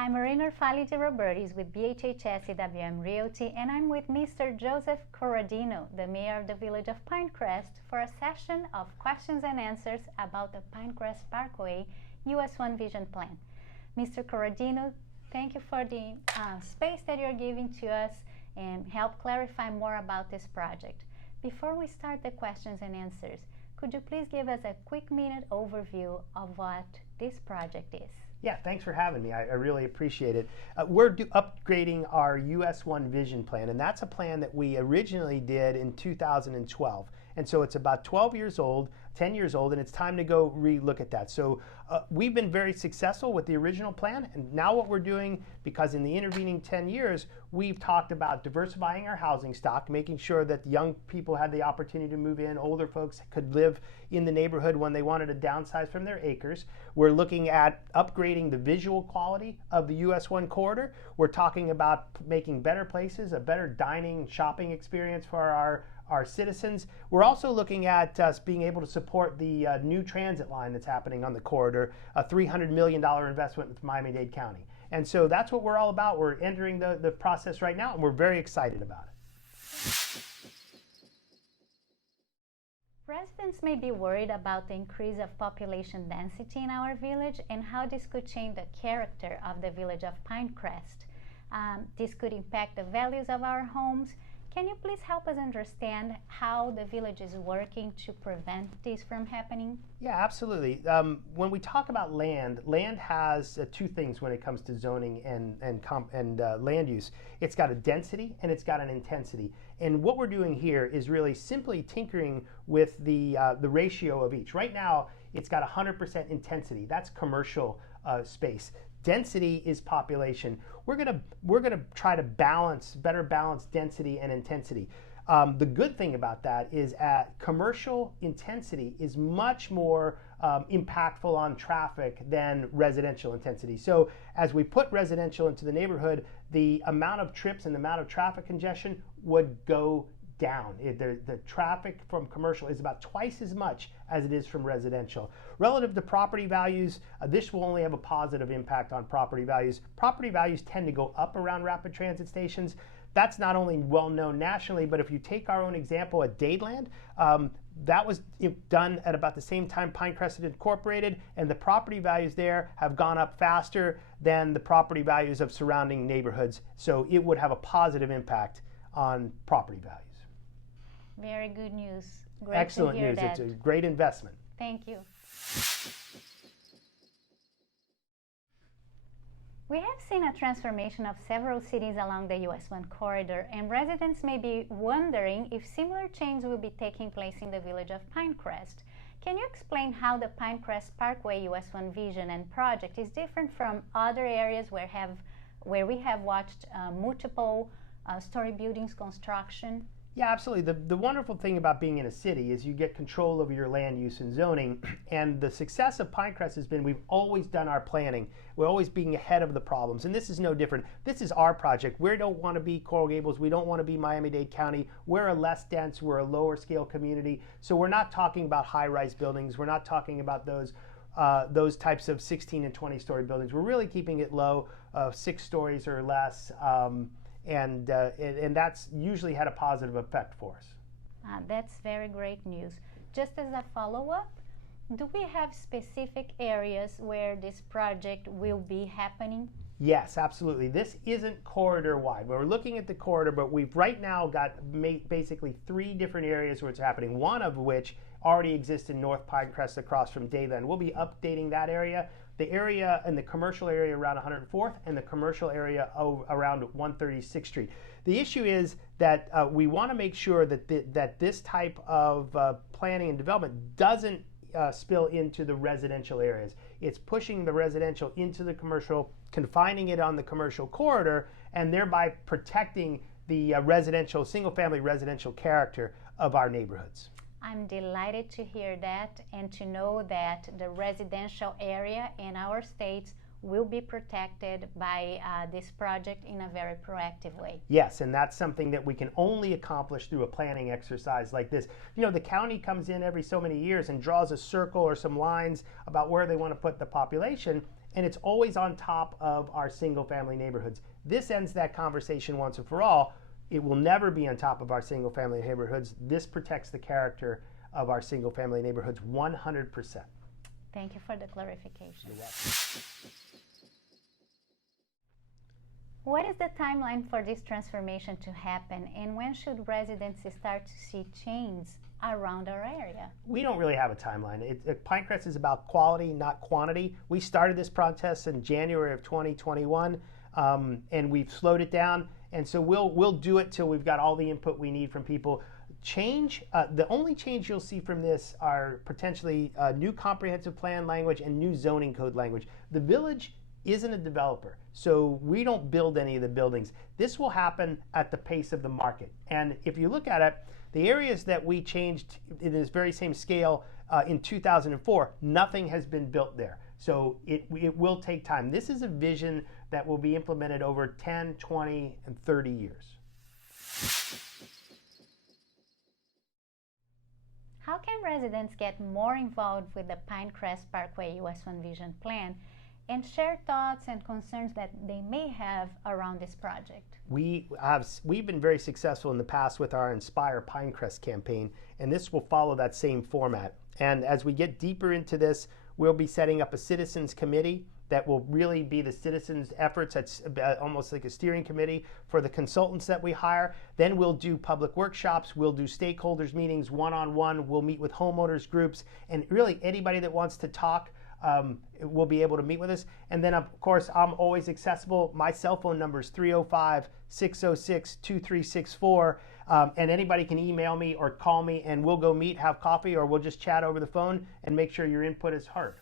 I'm Marina Robertis with BHHS EWM Realty, and I'm with Mr. Joseph Corradino, the mayor of the Village of Pinecrest, for a session of questions and answers about the Pinecrest Parkway US1 Vision Plan. Mr. Corradino, thank you for the space that you're giving to us and help clarify more about this project. Before we start the questions and answers, could you please give us a quick minute overview of what this project is? Yeah, thanks for having me. I really appreciate it. We're upgrading our US1 Vision Plan, and that's a plan that we originally did in 2012. And so it's about 12 years old, 10 years old, and it's time to go re-look at that. So we've been very successful with the original plan, and now what we're doing, because in the intervening 10 years, we've talked about diversifying our housing stock, making sure that young people had the opportunity to move in, older folks could live in the neighborhood when they wanted to downsize from their acres. We're looking at upgrading the visual quality of the US1 corridor. We're talking about making better places, a better dining, shopping experience for our citizens. We're also looking at us being able to support the new transit line that's happening on the corridor, a $300 million investment with Miami-Dade County. And so that's what we're all about. We're entering the process right now, and we're very excited about it. Residents may be worried about the increase of population density in our village and how this could change the character of the Village of Pinecrest. This could impact the values of our homes. Can you please help us understand how the village is working to prevent this from happening? Yeah, absolutely. When we talk about land has two things when it comes to zoning and land use. It's got a density and it's got an intensity. And what we're doing here is really simply tinkering with the ratio of each. Right now, it's got 100% intensity. That's commercial space. Density is population. We're gonna try to better balance density and intensity. The good thing about that is commercial intensity is much more impactful on traffic than residential intensity. So as we put residential into the neighborhood, the amount of trips and the amount of traffic congestion would go down. The traffic from commercial is about twice as much as it is from residential. Relative to property values, this will only have a positive impact on property values. Property values tend to go up around rapid transit stations. That's not only well known nationally, but if you take our own example at Dadeland, that was done at about the same time Pinecrest had incorporated, and the property values there have gone up faster than the property values of surrounding neighborhoods. So it would have a positive impact on property values. Very good news. Great Excellent to hear news. that. It's a great investment. Thank you. We have seen a transformation of several cities along the US1 corridor, and residents may be wondering if similar change will be taking place in the Village of Pinecrest. Can you explain how the Pinecrest Parkway US1 vision and project is different from other areas where we have watched multiple story buildings construction? Yeah, absolutely. The wonderful thing about being in a city is you get control over your land use and zoning, and the success of Pinecrest has been we've always done our planning. We're always being ahead of the problems, and this is no different. This is our project. We don't want to be Coral Gables. We don't want to be Miami-Dade County. We're a less dense, we're a lower scale community, so we're not talking about high-rise buildings. We're not talking about those types of 16 and 20-story buildings. We're really keeping it low, 6 stories or less. And that's usually had a positive effect for us. That's very great news. Just as a follow-up, do we have specific areas where this project will be happening? Yes, absolutely. This isn't corridor-wide. We're looking at the corridor, but we've right now got basically 3 different areas where it's happening, one of which already exists in North Pinecrest across from Dadeland. We'll be updating that area. The area and the commercial area around 104th and the commercial area around 136th Street. The issue is that we want to make sure that this type of planning and development doesn't spill into the residential areas. It's pushing the residential into the commercial, confining it on the commercial corridor, and thereby protecting the single-family residential character of our neighborhoods. I'm delighted to hear that and to know that the residential area in our states will be protected by this project in a very proactive way. Yes, and that's something that we can only accomplish through a planning exercise like this. You know, the county comes in every so many years and draws a circle or some lines about where they want to put the population, and it's always on top of our single-family neighborhoods. This ends that conversation once and for all. It will never be on top of our single-family neighborhoods. This protects the character of our single-family neighborhoods 100%. Thank you for the clarification. You're welcome. What is the timeline for this transformation to happen, and when should residents start to see change around our area? We don't really have a timeline. Pinecrest is about quality, not quantity. We started this process in January of 2021, and we've slowed it down. And so we'll do it till we've got all the input we need from people. Change, the only change you'll see from this are potentially new comprehensive plan language and new zoning code language. The village isn't a developer, so we don't build any of the buildings. This will happen at the pace of the market. And if you look at it, the areas that we changed in this very same scale in 2004, nothing has been built there. So it will take time. This is a vision that will be implemented over 10, 20, and 30 years. How can residents get more involved with the Pinecrest Parkway US1 Vision Plan and share thoughts and concerns that they may have around this project? We've been very successful in the past with our Inspire Pinecrest campaign, and this will follow that same format. And as we get deeper into this, we'll be setting up a citizens committee that will really be the citizens' efforts. It's almost like a steering committee for the consultants that we hire. Then we'll do public workshops, we'll do stakeholders meetings one-on-one, we'll meet with homeowners groups, and really anybody that wants to talk will be able to meet with us. And then of course, I'm always accessible. My cell phone number is 305-606-2364. And anybody can email me or call me, and we'll go meet, have coffee, or we'll just chat over the phone and make sure your input is heard.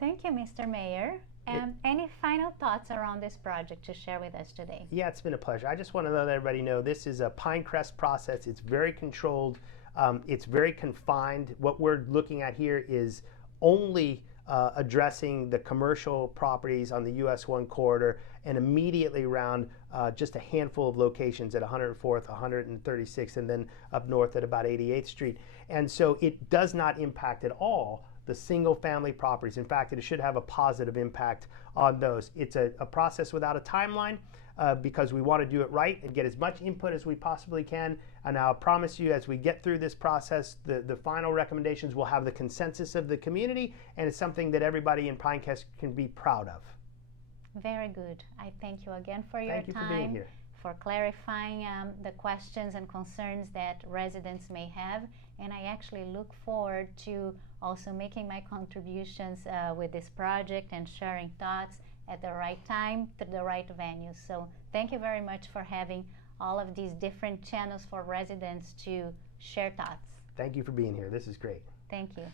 Thank you, Mr. Mayor. Any final thoughts around this project to share with us today? Yeah, it's been a pleasure. I just want to let everybody know this is a Pinecrest process. It's very controlled. It's very confined. What we're looking at here is only addressing the commercial properties on the US1 corridor, and immediately around just a handful of locations at 104th, 136th, and then up north at about 88th Street. And so it does not impact at all the single family properties. In fact, it should have a positive impact on those. It's a process without a timeline because we want to do it right and get as much input as we possibly can. And I'll promise you, as we get through this process, the final recommendations will have the consensus of the community, and it's something that everybody in Pinecrest can be proud of. Very good. I thank you again for your Thank you time, for being here, for clarifying the questions and concerns that residents may have. And I actually look forward to also making my contributions with this project and sharing thoughts at the right time to the right venue. So thank you very much for having all of these different channels for residents to share thoughts. Thank you for being here. This is great. Thank you.